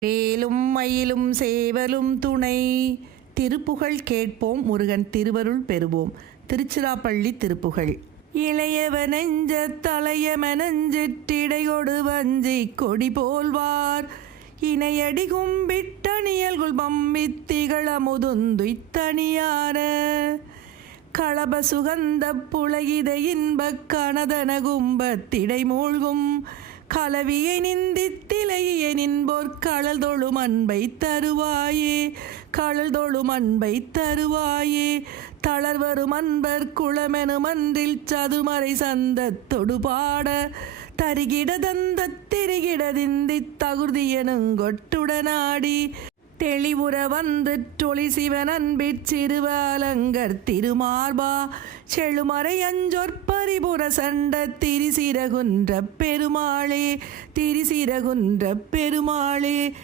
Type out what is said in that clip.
வேலும் மயிலும் சேவலும் துணை. திருப்புகழ் கேட்போம் முருகன் திருவருள் பெறுவோம். திருச்சிராப்பள்ளி திருப்புகழ். இளையவ நெஞ்ச தலையமெனஞ்சிட்டிடையொடு வஞ்சி கொடி போல்வார் இணையடி கும்பிட்டணியல்குள் பம்பித் திகழ முதுந்துய்த்தனியார களப சுகந்த புலகித இன்பக் கனதன கும்பத்திடை மூழ்கும். கலவியை நிந்தித்திலையை கடல் தொழும் அன்பை தருவாயே கடல் தொழும் அன்பை தருவாயே. தளர்வரும் அன்பர் குளமெனும் அன்றில் சதுமறை சந்த தொடுபாட தருகிட தந்த திரிகிட திந்தி தகுதியனுங்கொட்டுடனாடி தெளிவுற வந்து டொளி சிவன் அன்பிற் சிறுவாலங்கர் திருமார்பா செழுமறை அஞ்சொற்பரிபுர சண்ட திரிசிரகுன்ற பெருமாளே திரிசிரகுன்ற பெருமாளே.